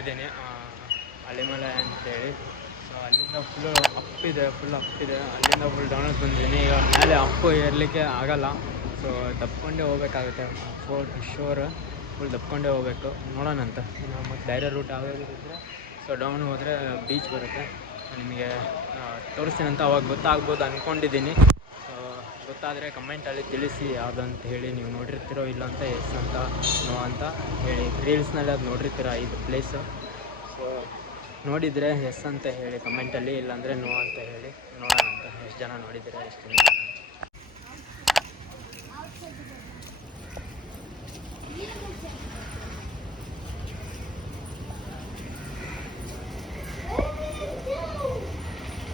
ಬಂದಿದ್ದೀನಿ ಅಲಿಮಲೆ ಅಂತೇಳಿ. ಸೊ ಅಲ್ಲಿಂದ ಫುಲ್ ಅಪ್ಪಿದೆ, ಅಲ್ಲಿಂದ ಫುಲ್ ಡೌನ್ಸ್ ಬಂದಿದ್ದೀನಿ. ಈಗ ಮೇಲೆ ಅಪ್ಪು ಏರಲಿಕ್ಕೆ ಆಗಲ್ಲ, ಸೊ ದಬ್ಕೊಂಡೇ ಹೋಗ್ಬೇಕಾಗುತ್ತೆ. ಶೋರ್ ಫುಲ್ ದಬ್ಕೊಂಡೇ ಹೋಗ್ಬೇಕು. ನೋಡೋಣ ಅಂತ ಇನ್ನು ಮತ್ತು ಬೇರೆ ರೂಟ್ ಯಾವುದಾದ್ರು ಸೊ ಡೌನ್ ಹೋದರೆ ಬೀಚ್ ಬರುತ್ತೆ, ನಿಮಗೆ ತೋರಿಸ್ತೀನಿ ಅಂತ ಅವಾಗ ಗೊತ್ತಾಗ್ಬೋದು ಅಂದ್ಕೊಂಡಿದ್ದೀನಿ. ಸೊ ಗೊತ್ತಾದರೆ ಕಮೆಂಟಲ್ಲಿ ತಿಳಿಸಿ ಯಾವುದಂತ ಹೇಳಿ. ನೀವು ನೋಡಿರ್ತೀರೋ ಇಲ್ಲ ಅಂತ, ಎಸ್ ಅಂತ ನೋ ಅಂತ ಹೇಳಿ. ರೀಲ್ಸ್ನಲ್ಲಿ ಅದು ನೋಡಿರ್ತೀರ ಇದು ಪ್ಲೇಸು. ಸೊ ನೋಡಿದರೆ ಎಸ್ ಅಂತ ಹೇಳಿ ಕಮೆಂಟಲ್ಲಿ, ಇಲ್ಲಾಂದರೆ ನೋ ಅಂತ ಹೇಳಿ. ನೋಡೋಣ ಅಂತ ಎಷ್ಟು ಜನ ನೋಡಿದ್ದೀರಾ, ಎಷ್ಟು ಜನ.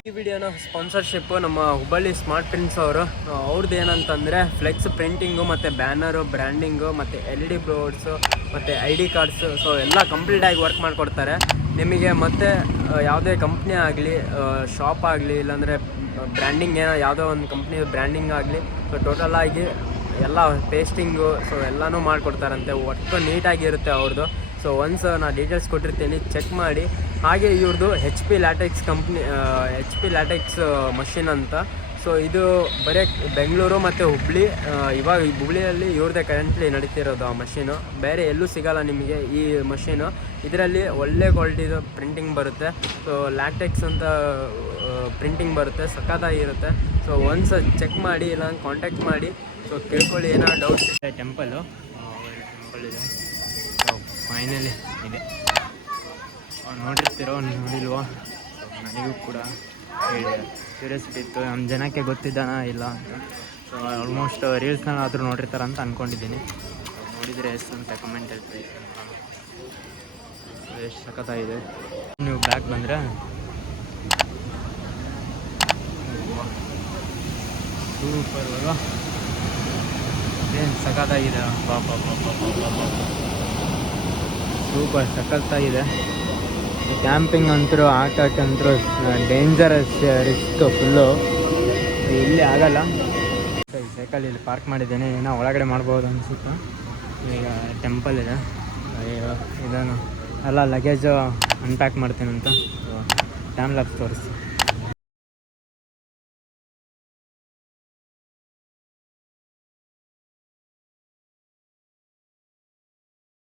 ಈ ವಿಡಿಯೋನ ಸ್ಪಾನ್ಸರ್ಶಿಪ್ಪು ನಮ್ಮ ಹುಬ್ಬಳ್ಳಿ ಸ್ಮಾರ್ಟ್ ಪ್ರಿಂಟ್ಸ್ ಅವ್ರದ್ದು ಏನಂತಂದರೆ ಫ್ಲೆಕ್ಸ್ ಪ್ರಿಂಟಿಂಗು ಮತ್ತು ಬ್ಯಾನರು, ಬ್ರ್ಯಾಂಡಿಂಗು ಮತ್ತು LED ಬೋರ್ಡ್ಸು ಮತ್ತು ID ಕಾರ್ಡ್ಸು, ಸೊ ಎಲ್ಲ ಕಂಪ್ಲೀಟಾಗಿ ವರ್ಕ್ ಮಾಡಿಕೊಡ್ತಾರೆ ನಿಮಗೆ. ಮತ್ತು ಯಾವುದೇ ಕಂಪ್ನಿ ಆಗಲಿ, ಶಾಪ್ ಆಗಲಿ, ಇಲ್ಲಾಂದರೆ ಬ್ರ್ಯಾಂಡಿಂಗ್ ಏನೋ ಯಾವುದೋ ಒಂದು ಕಂಪ್ನಿ ಬ್ರ್ಯಾಂಡಿಂಗ್ ಆಗಲಿ, ಸೊ ಟೋಟಲಾಗಿ ಎಲ್ಲ ಪೇಸ್ಟಿಂಗು ಸೊ ಎಲ್ಲನೂ ಮಾಡಿಕೊಡ್ತಾರಂತೆ. ಒಟ್ಟು ನೀಟಾಗಿರುತ್ತೆ ಅವ್ರದ್ದು. ಸೊ ಒನ್ಸ್ ನಾನು ಡೀಟೇಲ್ಸ್ ಕೊಟ್ಟಿರ್ತೀನಿ, ಚೆಕ್ ಮಾಡಿ. ಹಾಗೆ ಇವ್ರದ್ದು HP latex company, HP latex machine ಅಂತ. ಸೊ ಇದು ಬರೀ ಬೆಂಗಳೂರು ಮತ್ತು ಹುಬ್ಬಳ್ಳಿ, ಇವಾಗ ಈ ಹುಬ್ಬಳ್ಳಿಯಲ್ಲಿ ಇವ್ರದ್ದೇ ಕರೆಂಟ್ಲಿ ನಡೀತಿರೋದು ಆ ಮಷೀನು. ಬೇರೆ ಎಲ್ಲೂ ಸಿಗೋಲ್ಲ ನಿಮಗೆ ಈ ಮಷೀನು. ಇದರಲ್ಲಿ ಒಳ್ಳೆ ಕ್ವಾಲಿಟಿದು ಪ್ರಿಂಟಿಂಗ್ ಬರುತ್ತೆ. ಸೊ ಲ್ಯಾಟೆಕ್ಸ್ ಅಂತ ಪ್ರಿಂಟಿಂಗ್ ಬರುತ್ತೆ, ಸಖತ್ತಾಗಿರುತ್ತೆ. ಸೊ ಒನ್ಸ್ ಚೆಕ್ ಮಾಡಿ, ಇಲ್ಲ ಕಾಂಟ್ಯಾಕ್ಟ್ ಮಾಡಿ, ಸೊ ತಿಳ್ಕೊಳ್ಳಿ ಏನೋ ಡೌಟ್ಸ್ ಇದೆ. ಟೆಂಪಲ್ ಇದೆ, ಸೊ ಫೈನಲಿ ಇದೆ. ನೋಡಿರ್ತೀರೋ ನೋಡಿಲ್ವೋ, ಸೊ ನನಗೂ ಕೂಡ ಕ್ಯೂರಿಯಾಸಿಟಿ ಇತ್ತು, ನಮ್ಮ ಜನಕ್ಕೆ ಗೊತ್ತಿದ್ದಾನ ಇಲ್ಲ ಅಂತ. ಸೊ ಆಲ್ಮೋಸ್ಟ್ ರೀಲ್ಸ್ನಾಗಾದರೂ ನೋಡಿರ್ತಾರೆ ಅಂತ ಅಂದ್ಕೊಂಡಿದ್ದೀನಿ. ನೋಡಿದರೆ ಎಷ್ಟು ಅಂತ ಕಮೆಂಟಲ್ಲಿ ತಿಳಿಸಿ. ಎಷ್ಟು ಸಖತ್ತಾಗಿದೆ. ನೀವು ಬ್ಯಾಕ್ ಬಂದರೆ ಸೂಪರ್ ಅಲ್ವಾ, ಏನು ಸಖತ್ತಾಗಿದೆ. ಸೂಪರ್ ಸಖತ್ತಾಗಿದೆ. ಕ್ಯಾಂಪಿಂಗ್ ಅಂತೂ ಹಾಕಕ್ಕಂತೂ ಡೇಂಜರಸ್, ರಿಸ್ಕ್ ಫುಲ್ಲು. ಇಲ್ಲಿ ಆಗಲ್ಲ. ಸೈಕಲ್ ಇಲ್ಲಿ ಪಾರ್ಕ್ ಮಾಡಿದ್ದೇನೆ, ಏನೋ ಒಳಗಡೆ ಮಾಡ್ಬೋದು ಅನಿಸುತ್ತೆ. ಈಗ ಟೆಂಪಲ್ ಇದೆ, ಇದನ್ನು ಎಲ್ಲ ಲಗೇಜು ಅನ್ಪ್ಯಾಕ್ ಮಾಡ್ತೀನಂತ. ಟೈಮ್ ಲ್ಯಾಪ್ಸ್ ತೋರಿಸಿ.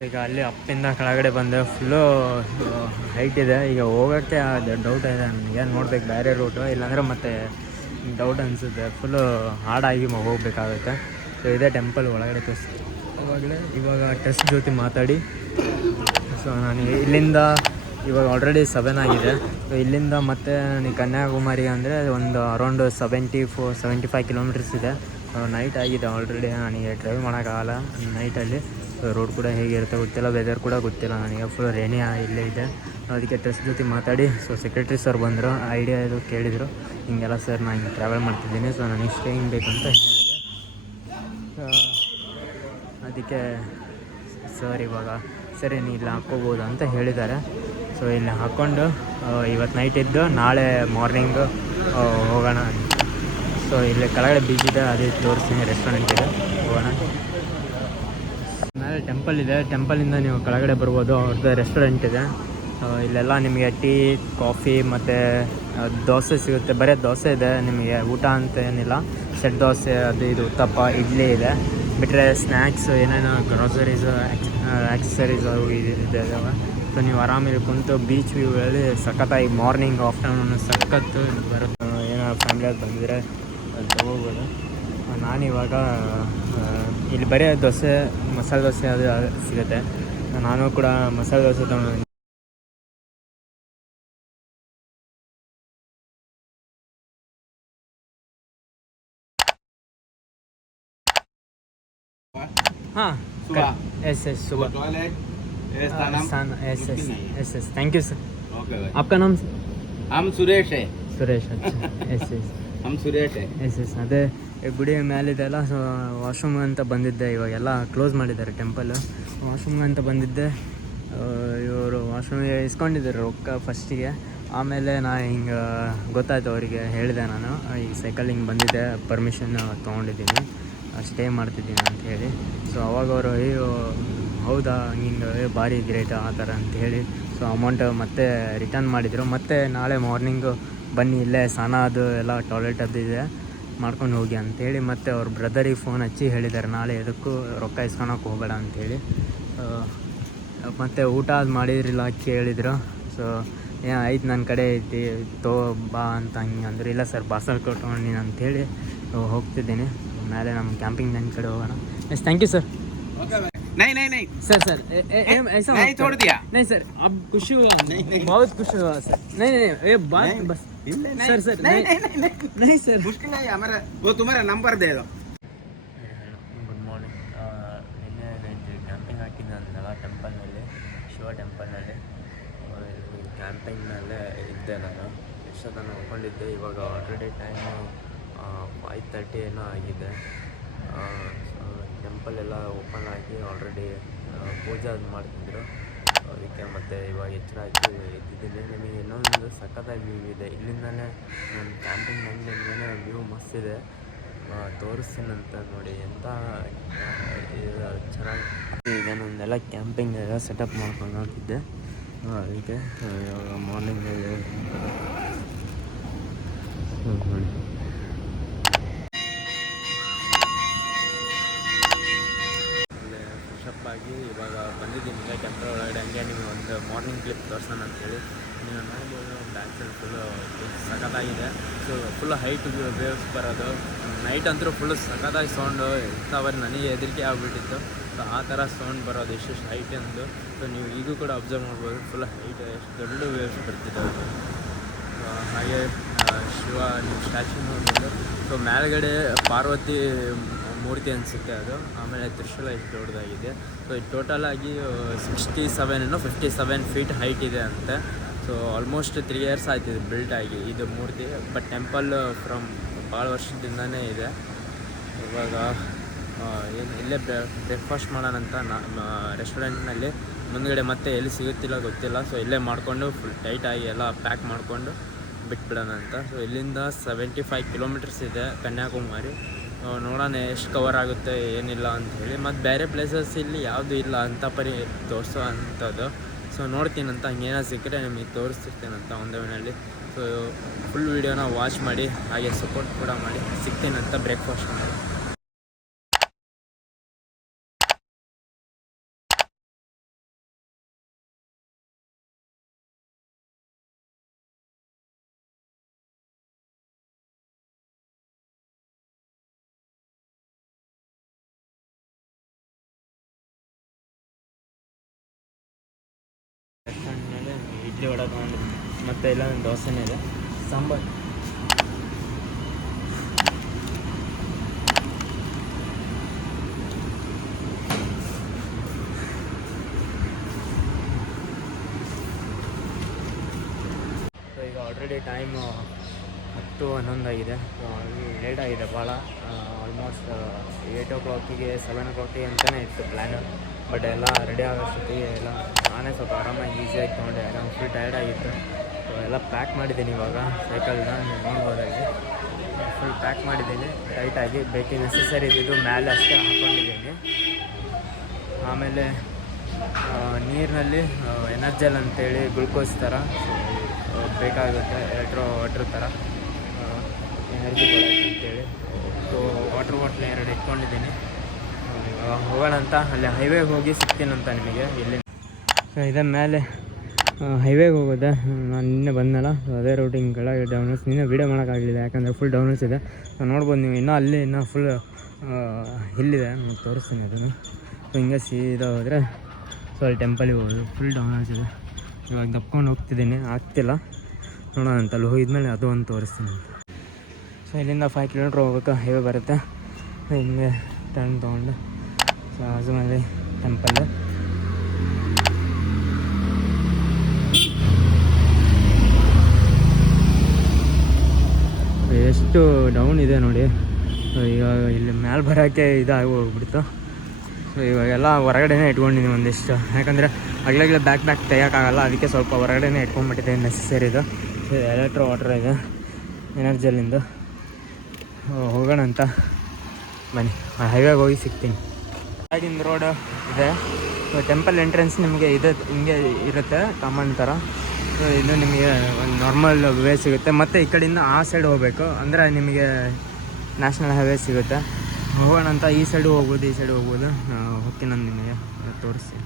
ಈಗ ಅಲ್ಲಿ ಅಪ್ಪಿಂದ ಕೆಳಗಡೆ ಬಂದೆ, ಫುಲ್ಲು ಹೈಟ್ ಇದೆ. ಈಗ ಹೋಗೋಕ್ಕೆ ಡೌಟ್ ಇದೆ ನನಗೆ, ನೋಡ್ಬೇಕು ಬೇರೆ ರೂಟು, ಇಲ್ಲಾಂದರೆ ಮತ್ತೆ ಡೌಟ್ ಅನಿಸುತ್ತೆ. ಫುಲ್ಲು ಹಾಡಾಗಿ ಹೋಗ್ಬೇಕಾಗುತ್ತೆ. ಸೊ ಇದೇ ಟೆಂಪಲ್ ಒಳಗಡೆ ತೋರಿಸ್ತೀನಿ. ಇವಾಗ ಟೆಸ್ಟ್ ಜೊತೆ ಮಾತಾಡಿ, ಸೊ ನಾನು ಇಲ್ಲಿಂದ ಇವಾಗ ಆಲ್ರೆಡಿ 7 ಆಗಿದೆ. ಸೊ ಇಲ್ಲಿಂದ ಮತ್ತೆ ನನಗೆ ಕನ್ಯಾಕುಮಾರಿ ಅಂದರೆ ಒಂದು ಅರೌಂಡ್ 75 ಕಿಲೋಮೀಟರ್ಸ್ ಇದೆ. ನೈಟ್ ಆಗಿದೆ ಆಲ್ರೆಡಿ, ನನಗೆ ಡ್ರೈವ್ ಮಾಡೋಕ್ಕಾಗಲ್ಲ ನೈಟಲ್ಲಿ. ರೋಡ್ ಕೂಡ ಹೇಗಿರುತ್ತೆ ಗೊತ್ತಿಲ್ಲ, ವೆದರ್ ಕೂಡ ಗೊತ್ತಿಲ್ಲ ನನಗೆ. ಫುಲ್ ರೇನಿ ಇಲ್ಲೇ ಇದೆ. ಅದಕ್ಕೆ ಟೆಸ್ಟ್ ಜೊತೆ ಮಾತಾಡಿ, ಸೊ ಸೆಕ್ರೆಟ್ರಿ ಸರ್ ಬಂದರು, ಐಡಿಯಾ ಇದು ಕೇಳಿದರು. ಹಿಂಗೆಲ್ಲ ಸರ್ ನಾನು ಹಿಂಗೆ ಟ್ರಾವೆಲ್ ಮಾಡ್ತಿದ್ದೀನಿ, ಸೊ ನನಗೆ ಇಷ್ಟೇ ಹಿಂಗೆ ಬೇಕಂತ ಹೇಳಿದೆ. ಅದಕ್ಕೆ ಸರ್ ಇವಾಗ ಸರಿ ನೀ ಇಲ್ಲಿ ಹಾಕ್ಕೋಬೋದು ಅಂತ ಹೇಳಿದ್ದಾರೆ. ಸೊ ಇಲ್ಲಿ ಹಾಕ್ಕೊಂಡು ಇವತ್ತು ನೈಟ್ ಇದ್ದು ನಾಳೆ ಮಾರ್ನಿಂಗು ಹೋಗೋಣ. ಸೊ ಇಲ್ಲಿ ಕೆಳಗಡೆ ಬೀಚ್ ಇದೆ, ಅದೇ ತೋರಿಸ್ತೀನಿ. ರೆಸ್ಟೋರೆಂಟ್ ಇದೆ, ಹೋಗೋಣ. ಮೇಲೆ ಟೆಂಪಲ್ ಇದೆ, ಟೆಂಪಲಿಂದ ನೀವು ಕೆಳಗಡೆ ಬರ್ಬೋದು. ಅವ್ರದ್ದು ರೆಸ್ಟೋರೆಂಟ್ ಇದೆ. ಇಲ್ಲೆಲ್ಲ ನಿಮಗೆ ಟೀ, ಕಾಫಿ ಮತ್ತು ದೋಸೆ ಸಿಗುತ್ತೆ. ಬರೀ ದೋಸೆ ಇದೆ, ನಿಮಗೆ ಊಟ ಅಂತ ಏನಿಲ್ಲ. ಸೆಟ್ ದೋಸೆ, ಅದು ಇದು ಉತ್ತಪ್ಪ, ಇಡ್ಲಿ ಇದೆ. ಬಿಟ್ಟರೆ ಸ್ನ್ಯಾಕ್ಸ್ ಏನೇನೋ ಗ್ರೋಸರೀಸು, ಆಕ್ಸಸರೀಸ್ ಅವು ಇದಾವೆ. ಸೊ ನೀವು ಆರಾಮಿಗೆ ಕುಂತು ಬೀಚ್ ವ್ಯೂಗಳಲ್ಲಿ ಸಖತ್ತಾಗಿ ಮಾರ್ನಿಂಗ್ ಆಫ್ಟರ್ನೂನ್ ಸಖತ್ತು ಬರುತ್ತೆ. ಏನೋ ಫ್ಯಾಮಿಲಿಯಾಗಿ ಬಂದಿದ್ರೆ ಅದು ತೊಗೋಬೋದು. ನಾನಿವಾಗ ಇಲ್ಲಿ ಬರೀ ದೋಸೆ, ಮಸಾಲೆ ದೋಸೆ ಅದು ಸಿಗುತ್ತೆ. ನಾನು ಕೂಡ ಮಸಾಲೆ ದೋಸೆ ತೊಗೊಂಡು हाँ एस एस सुबह S S S thank you sir. आपका नाम? हम सुरेश है. सुरेश, अच्छा. एस एस हम सुरेश है. ಎಸ್ ಎಸ್ ಅದೇ ಗುಡಿ ಮೇಲಿದೆಲ್ಲ. ಸೊ ವಾಶ್ರೂಮ್ ಅಂತ ಬಂದಿದ್ದೆ, ಇವಾಗೆಲ್ಲ ಕ್ಲೋಸ್ ಮಾಡಿದ್ದಾರೆ ಟೆಂಪಲ್. ವಾಶ್ರೂಮ್ ಅಂತ ಬಂದಿದ್ದೆ, ಇವರು ವಾಶ್ರೂಮಿಗೆ ಇಸ್ಕೊಂಡಿದ್ದಾರೆ ರೊಕ್ಕ ಫಸ್ಟಿಗೆ. ಆಮೇಲೆ ಹಿಂಗೆ ಗೊತ್ತಾಯ್ತು ಅವರಿಗೆ, ಹೇಳಿದೆ ನಾನು ಈ ಸೈಕಲ್ ಹಿಂಗೆ ಬಂದಿದ್ದೆ, ಪರ್ಮಿಷನ್ ತೊಗೊಂಡಿದ್ದೀನಿ, ಸ್ಟೇ ಮಾಡ್ತಿದ್ದೀನಿ ಅಂತ ಹೇಳಿ. ಸೊ ಅವಾಗ ಅವರು ಅಯ್ಯೋ ಹೌದಾ ಹಿಂಗೆ ಭಾರಿ ಗ್ರೇಟ್ ಆ ಥರ ಅಂತ ಹೇಳಿ. ಸೊ ಸೊ ಅಮೌಂಟ್ ಮತ್ತೆ ರಿಟರ್ನ್ ಮಾಡಿದರು. ಮತ್ತು ನಾಳೆ ಮಾರ್ನಿಂಗು ಬನ್ನಿ ಇಲ್ಲೇ ಸ್ನಾನ ಅದು ಎಲ್ಲ ಟಾಯ್ಲೆಟ್ ಅದು ಇದೆ ಮಾಡ್ಕೊಂಡು ಹೋಗಿ ಅಂಥೇಳಿ ಮತ್ತೆ ಅವ್ರ ಬ್ರದರಿಗೆ ಫೋನ್ ಹಚ್ಚಿ ಹೇಳಿದ್ದಾರೆ ನಾಳೆ ಎದಕ್ಕೂ ರೊಕ್ಕ ಇಸ್ಕೊಳಕ್ಕೆ ಹೋಗಬೇಡ ಅಂಥೇಳಿ. ಮತ್ತು ಊಟ ಅದು ಮಾಡಿದ್ರಿಲ್ಲ ಕೇಳಿದ್ರು. ಸೊ ಆಯ್ತು ನನ್ನ ಕಡೆ ಐತಿ ತೋ ಬಾ ಅಂತ ಹಂಗೆ ಅಂದ್ರೆ ಇಲ್ಲ ಸರ್ ಬಾಸಲ್ ಕೊಟ್ಕೊಂಡು ಅಂಥೇಳಿ ಹೋಗ್ತಿದ್ದೀನಿ. ಮೇಲೆ ನಮ್ಮ ಕ್ಯಾಂಪಿಂಗ್ ನನ್ನ ಕಡೆ ಹೋಗೋಣ. Yes thank you sir. नहीं नहीं नहीं सर सर ऐसा नहीं छोड़ दिया नहीं सर अब खुशी हुआ बहुत खुशी हुआ सर. नहीं नहीं ये बात बस सर सर नहीं नहीं सर मुश्किल नहीं हमारा वो तुम्हारा नंबर दे दो. Good morning. ನಿನ್ನೆ ನೈಟ್ ಕ್ಯಾಂಪಿಂಗ್ ಹಾಕಿದ್ದೆ ಅಂದಲ್ಲ ಟೆಂಪಲ್ನಲ್ಲಿ, ಶಿವ ಟೆಂಪಲ್ನಲ್ಲಿ. ಕ್ಯಾಂಪಿಂಗ್ನಲ್ಲೇ ಇದ್ದೆ ನಾನು. ಎಷ್ಟೊತ್ತನ ಹೋಗ್ಕೊಂಡಿದ್ದೆ. ಇವಾಗ ಆಲ್ರೆಡಿ ಟೈಮು 5:30 ಏನೋ ಆಗಿದೆ. ಟೆಂಪಲ್ ಎಲ್ಲ ಓಪನ್ ಆಗಿ ಆಲ್ರೆಡಿ ಪೂಜೆ ಅದು ಮಾಡ್ತಿದ್ರು. ಅದಕ್ಕೆ ಮತ್ತು ಇವಾಗ ಎಚ್ಚರ ಆಗಿ ಇದ್ದಿದ್ದೀನಿ. ನಿಮಗೆ ಇನ್ನೊಂದು ಸಖತ್ತಾಗಿ ವ್ಯೂ ಇದೆ ಇಲ್ಲಿಂದಲೇ. ನಮ್ಮ ಕ್ಯಾಂಪಿಂಗ್ ಮೈಂಡಿಂದಲೇ ವ್ಯೂ ಮಸ್ತಿದೆ, ತೋರಿಸ್ತೀನಂತ ನೋಡಿ. ಎಂಥ ಚೆನ್ನಾಗಿ ಇದೆ. ನನ್ನೆಲ್ಲ ಕ್ಯಾಂಪಿಂಗ್ ಎಲ್ಲ ಸೆಟಪ್ ಮಾಡ್ಕೊಂಡು ಹೋಗಿದ್ದೆ. ಅದಕ್ಕೆ ಇವಾಗ ಮಾರ್ನಿಂಗ್ ನೋಡಿ ಆಗಿ ಇವಾಗ ಬಂದಿದ್ದೀನಿ ಈಗ ಟೆಂಪಲ್ ಒಳಗಡೆ. ಹಂಗೆ ನಿಮಗೆ ಒಂದು ಮಾರ್ನಿಂಗ್ ಕ್ಲಿಪ್ ತೋರಿಸೋಣ ಅಂತೇಳಿ. ನೀವು ನೋಡ್ಬೋದು ಬ್ಯಾಕ್ ಸೈಡ್ ಫುಲ್ಲು ಸಖತ್ತಾಗಿದೆ. ಸೊ ಫುಲ್ ಹೈಟ್ ವೇವ್ಸ್ ಬರೋದು. ನೈಟ್ ಅಂತೂ ಫುಲ್ಲು ಸಖತ್ತಾಗಿ ಸೌಂಡು ಇರ್ತಾವೆ. ನನಗೆ ಹೆದರಿಕೆ ಆಗಿಬಿಟ್ಟಿತ್ತು. ಸೊ ಆ ಥರ ಸೌಂಡ್ ಬರೋದು ಎಷ್ಟು ಹೈಟ್ ಅಂದು. ಸೊ ನೀವು ಈಗೂ ಕೂಡ ಅಬ್ಸರ್ವ್ ಮಾಡ್ಬೋದು ಫುಲ್ ಹೈಟ್ ಎಷ್ಟು ದೊಡ್ಡ ವೇವ್ಸ್ ಬರ್ತಿದ್ದಾವೆ. ಹಾಗೆ ಶಿವ ನಿಮ್ಮ ಸ್ಟ್ಯಾಚ್ಯೂ ನೋಡ್ಬೋದು. ಸೊ ಮೇಲ್ಗಡೆ ಪಾರ್ವತಿ ಮೂರ್ತಿ ಅನಿಸುತ್ತೆ ಅದು. ಆಮೇಲೆ ತ್ರಿಶೂಲ ಎಷ್ಟು ದೊಡ್ಡದಾಗಿದೆ. ಸೊ ಇದು ಟೋಟಲಾಗಿ 57 ಫೀಟ್ ಹೈಟ್ ಇದೆ ಅಂತೆ. ಸೊ ಆಲ್ಮೋಸ್ಟ್ 3 years ಆಯ್ತಿದೆ ಬಿಲ್ಟ್ ಆಗಿ ಇದು ಮೂರ್ತಿ. ಬಟ್ ಟೆಂಪಲ್ ಫ್ರಮ್ ಭಾಳ ವರ್ಷದಿಂದನೇ ಇದೆ. ಇವಾಗ ಏನು ಇಲ್ಲೇ ಬ್ರೇಕ್ಫಾಸ್ಟ್ ಮಾಡೋಣಂತ ರೆಸ್ಟೋರೆಂಟ್ನಲ್ಲಿ ಮುಂದ್ಗಡೆ ಮತ್ತೆ ಎಲ್ಲಿ ಸಿಗುತ್ತಿಲ್ಲ ಗೊತ್ತಿಲ್ಲ. ಸೊ ಇಲ್ಲೇ ಮಾಡಿಕೊಂಡು ಫುಲ್ ಟೈಟಾಗಿ ಎಲ್ಲ ಪ್ಯಾಕ್ ಮಾಡಿಕೊಂಡು ಬಿಟ್ಬಿಡೋಣ ಅಂತ. ಸೊ ಇಲ್ಲಿಂದ 75 ಕಿಲೋಮೀಟರ್ಸ್ ಇದೆ ಕನ್ಯಾಕುಮಾರಿ. ನೋಡೋಣ ಎಷ್ಟು ಕವರ್ ಆಗುತ್ತೆ ಏನಿಲ್ಲ ಅಂಥೇಳಿ. ಮತ್ತು ಬೇರೆ ಪ್ಲೇಸಸ್ ಇಲ್ಲಿ ಯಾವುದೂ ಇಲ್ಲ ಅಂಥ ಪರಿ ತೋರಿಸೋ ಅಂಥದ್ದು. ಸೊ ನೋಡ್ತೀನಂತ ಹಂಗೇನೋ ಸಿಕ್ಕರೆ ನಿಮಗೆ ತೋರಿಸ್ತಿರ್ತೇನಂತ ಒಂದು ವೇಳೆಯಲ್ಲಿ. ಸೊ ಫುಲ್ ವೀಡಿಯೋನ ವಾಚ್ ಮಾಡಿ ಹಾಗೆ ಸಪೋರ್ಟ್ ಕೂಡ ಮಾಡಿ. ಸಿಗ್ತೀನಂತ ಬ್ರೇಕ್ಫಾಸ್ಟ್ ಮಾಡಿ. ಮೇಲೆ ಇಡ್ಲಿ ವಡೆ ತೊಗೊಂಡು ಮತ್ತು ಇಲ್ಲ ಒಂದು ದೋಸೆನೇ ಇದೆ, ಸಾಂಬಾರು. ಸೊ ಈಗ ಆಲ್ರೆಡಿ ಟೈಮು 10-11 ಆಗಿದೆ. ಸೊ ಲೇಟ್ ಆಗಿದೆ ಭಾಳ. ಆಲ್ಮೋಸ್ಟ್ 8 o'clock 7 o'clock ಅಂತಲೇ ಇತ್ತು ಪ್ಲ್ಯಾನು. ಬಟ್ ಎಲ್ಲ ರೆಡಿ ಆಗೋಷ್ಟೊತ್ತಿಗೆ ಎಲ್ಲ ನಾನೇ ಸ್ವಲ್ಪ ಆರಾಮಾಗಿ ಈಸಿಯಾಗಿ ತೊಗೊಂಡೆ. ನಾನು ಫುಲ್ ಟಯರ್ಡ್ ಆಗಿತ್ತು. ಸೊ ಎಲ್ಲ ಪ್ಯಾಕ್ ಮಾಡಿದ್ದೀನಿ ಇವಾಗ ಸೈಕಲ್ನ. ನೀವು ನೋಡ್ಬೋದಾಗಿ ಫುಲ್ ಪ್ಯಾಕ್ ಮಾಡಿದ್ದೀನಿ ಟೈಟಾಗಿ. ಬೇಕಿಗೆ ನೆಸಸರಿ ಇದ್ದಿದ್ದು ಮೇಲೆ ಅಷ್ಟೇ ಹಾಕ್ಕೊಂಡಿದ್ದೀನಿ. ಆಮೇಲೆ ನೀರಿನಲ್ಲಿ ಎನರ್ಜಲ್ ಅಂತೇಳಿ ಗ್ಲುಕೋಸ್ ಥರ ಬೇಕಾಗುತ್ತೆ, ವಾಟ್ರ್ ಥರ ಎನರ್ಜಿ ಕೊಡೋಕ್ಕೆ ಅಂತೇಳಿ. ಸೊ ವಾಟ್ರ್ ಬಾಟ್ಲ್ 2 ಇಟ್ಕೊಂಡಿದ್ದೀನಿ. ಹೋಗೋಣ ಅಂತ. ಅಲ್ಲಿ ಹೈವೇಗೆ ಹೋಗಿ ಸಿಗ್ತೀನಂತ ನಿಮಗೆ ಇಲ್ಲಿ. ಸೊ ಇದೇ ಮೇಲೆ ಹೈವೇಗೆ ಹೋಗೋದೆ. ನಾನು ನಿನ್ನೆ ಬಂದಲ್ಲ, ಸೊ ಅದೇ ರೂಟಿಂಗ್ ಕೆಳಗೆ ಡೌನ್ಸ್. ನಿನ್ನೆ ವೀಡಿಯೋ ಮಾಡೋಕ್ಕಾಗಲಿಲ್ಲ ಯಾಕಂದರೆ ಫುಲ್ ಡೌನ್ಸ್ ಇದೆ. ಸೊ ನೋಡ್ಬೋದು ನೀವು ಇನ್ನೂ ಫುಲ್ ಹಿಲ್ಲಿದೆ. ನಾನು ತೋರಿಸ್ತೀನಿ ಅದನ್ನು. ಸೊ ಹಿಂಗೆ ಸೀದಾ ಹೋದರೆ ಸೊ ಅಲ್ಲಿ ಟೆಂಪಲಿಗೆ ಹೋಗೋದು. ಫುಲ್ ಡೌನ್ಸ್ ಇದೆ. ಇವಾಗ ದಪ್ಕೊಂಡು ಹೋಗ್ತಿದ್ದೀನಿ, ಆಗ್ತಿಲ್ಲ. ನೋಡೋಣ ಅಂತ. ಅಲ್ಲಿ ಹೋಗಿದ್ಮೇಲೆ ಅದು ಒಂದು ತೋರಿಸ್ತೀನಿ ಅಂತ. ಸೊ ಇಲ್ಲಿಂದ 5 ಕಿಲೋಮೀಟ್ರ್ ಹೋಗ್ಬೇಕು, ಹೈವೇ ಬರುತ್ತೆ. ಹಿಂಗೆ ಟರ್ನ್ ತೊಗೊಂಡು ಸೊ ಆಜುಮಲ್ಲಿ ಟೆಂಪಲ್. ಎಷ್ಟು ಡೌನ್ ಇದೆ ನೋಡಿ. ಸೊ ಇವಾಗ ಇಲ್ಲಿ ಮೇಲೆ ಬರೋಕ್ಕೆ ಇದಾಗಿ ಹೋಗ್ಬಿಡ್ತು. ಸೊ ಇವಾಗೆಲ್ಲ ಹೊರಗಡೆನೇ ಇಟ್ಕೊಂಡಿದ್ದೀನಿ ಒಂದಿಷ್ಟು. ಯಾಕಂದರೆ ಅಗ್ಲಾಗ್ಲೇ ಬ್ಯಾಕ್ ತೆಗಿಯೋಕ್ಕಾಗಲ್ಲ. ಅದಕ್ಕೆ ಸ್ವಲ್ಪ ಹೊರಗಡೆನೇ ಇಟ್ಕೊಂಡ್ಬಿಟ್ಟಿದೆ ನೆಸಸರಿ ಇದು. ಸೊ ಎಲೆಕ್ಟ್ರೋ ವಾಟರ್ ಇದೆ ಎನರ್ಜಲ್ಲಿಂದು. ಹೋಗೋಣ ಅಂತ ಬನ್ನಿ. ಹೈವೇಗೆ ಹೋಗಿ ಸಿಗ್ತೀನಿ. ಆಗಿನ ರೋಡ್ ಇದೆ. ಟೆಂಪಲ್ ಎಂಟ್ರೆನ್ಸ್ ನಿಮಗೆ ಇದು ಹಿಂಗೆ ಇರುತ್ತೆ ಕಾಮನ್ ಥರ. ಸೊ ಇದು ನಿಮಗೆ ಒಂದು ನಾರ್ಮಲ್ ವೇ ಸಿಗುತ್ತೆ. ಮತ್ತು ಈ ಕಡೆಯಿಂದ ಆ ಸೈಡ್ ಹೋಗಬೇಕು ಅಂದರೆ ನಿಮಗೆ ನ್ಯಾಷನಲ್ ಹೈವೇ ಸಿಗುತ್ತೆ. ಹೋಗೋಣ ಅಂತ ಈ ಸೈಡು ಹೋಗ್ಬೋದು, ಈ ಸೈಡು ಹೋಗ್ಬೋದು. ಹೋಗ್ತೀನಿ ನಾನು ನಿಮಗೆ ತೋರಿಸಿ.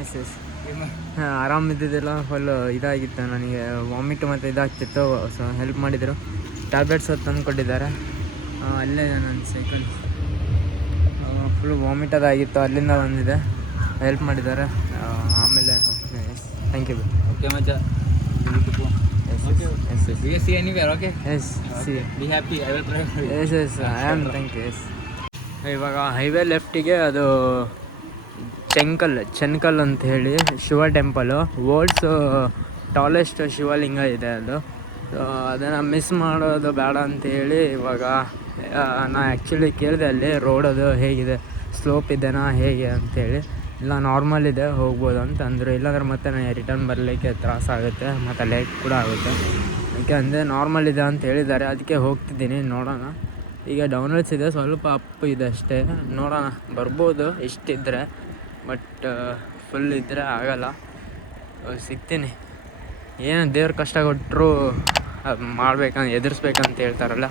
ಎಸ್ ಎಸ್ ಹಾಂ, ಆರಾಮಿದ್ದಿದ್ದಿಲ್ಲ, ಫುಲ್ ಇದಾಗಿತ್ತು ನನಗೆ, ವಾಮಿಟ್ ಮತ್ತು ಇದಾಗ್ತಿತ್ತು. ಸೊ ಹೆಲ್ಪ್ ಮಾಡಿದರು, ಟ್ಯಾಬ್ಲೆಟ್ಸ್ ತಂದು ಕೊಟ್ಟಿದ್ದಾರೆ. ಅಲ್ಲೇ ನನ್ನ ಸೈಕಲ್ ಫುಲ್ ವಾಮಿಟ್ ಅದಾಗಿತ್ತು, ಅಲ್ಲಿಂದ ಬಂದಿದೆ, ಹೆಲ್ಪ್ ಮಾಡಿದ್ದಾರೆ. ಆಮೇಲೆ ಥ್ಯಾಂಕ್ ಯು. ಓಕೆ ಮಚ್ಚ. Do you see anywhere? Okay. Yes see Be happy. I will try for you. Yes yes I am thank you. Yes ಇವಾಗ ಹೈವೇ ಲೆಫ್ಟಿಗೆ ಅದು ಚೆನ್ಕಲ್ ಅಂತ ಹೇಳಿ Shiva temple, world's tallest Shivalinga ಇದೆ ಅದು. ಸೊ ಅದನ್ನು ಮಿಸ್ ಮಾಡೋದು ಬೇಡ ಅಂತೇಳಿ ಇವಾಗ ನಾ ಆ್ಯಕ್ಚುಲಿ ಕೇಳಿದೆ ಅಲ್ಲಿ ರೋಡದು ಹೇಗಿದೆ, ಸ್ಲೋಪ್ ಇದೆನಾ ಹೇಗೆ ಅಂತೇಳಿ. ಇಲ್ಲ ನಾರ್ಮಲ್ ಇದೆ, ಹೋಗ್ಬೋದು ಅಂತ ಅಂದರು. ಇಲ್ಲಾಂದ್ರೆ ಮತ್ತೆ ನಾನು ರಿಟರ್ನ್ ಬರಲಿಕ್ಕೆ ತ್ರಾಸಾಗುತ್ತೆ ಮತ್ತು ಲೇಟ್ ಕೂಡ ಆಗುತ್ತೆ. ಅದಕ್ಕೆ ಅಂದೆ ನಾರ್ಮಲ್ ಇದೆ ಅಂತ ಹೇಳಿದ್ದಾರೆ, ಅದಕ್ಕೆ ಹೋಗ್ತಿದ್ದೀನಿ. ನೋಡೋಣ. ಈಗ ಡೌನ್ಲೋಡ್ಸ್ ಇದೆ, ಸ್ವಲ್ಪ ಅಪ್ ಇದೆ ಅಷ್ಟೇ. ನೋಡೋಣ, ಬರ್ಬೋದು ಇಷ್ಟಿದ್ದರೆ, ಬಟ್ ಫುಲ್ ಇದ್ದರೆ ಆಗಲ್ಲ. ಸಿಗ್ತೀನಿ. ಏನು ದೇವ್ರ ಕಷ್ಟ ಕೊಟ್ಟರು ಮಾಡ್ಬೇಕಂತ ಎದುರಿಸ್ಬೇಕಂತ ಹೇಳ್ತಾರಲ್ಲ,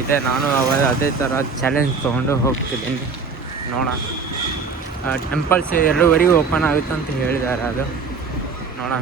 ಇದೆ. ನಾನು ಅದೇ ಥರ ಚಾಲೆಂಜ್ ತೊಗೊಂಡು ಹೋಗ್ತಿದ್ದೀನಿ. ನೋಡೋಣ. ಟೆಂಪಲ್ಸ್ 2:15 ಓಪನ್ ಆಗುತ್ತೆ ಅಂತ ಹೇಳಿದ್ದಾರೆ, ಅದು ನೋಡೋಣ.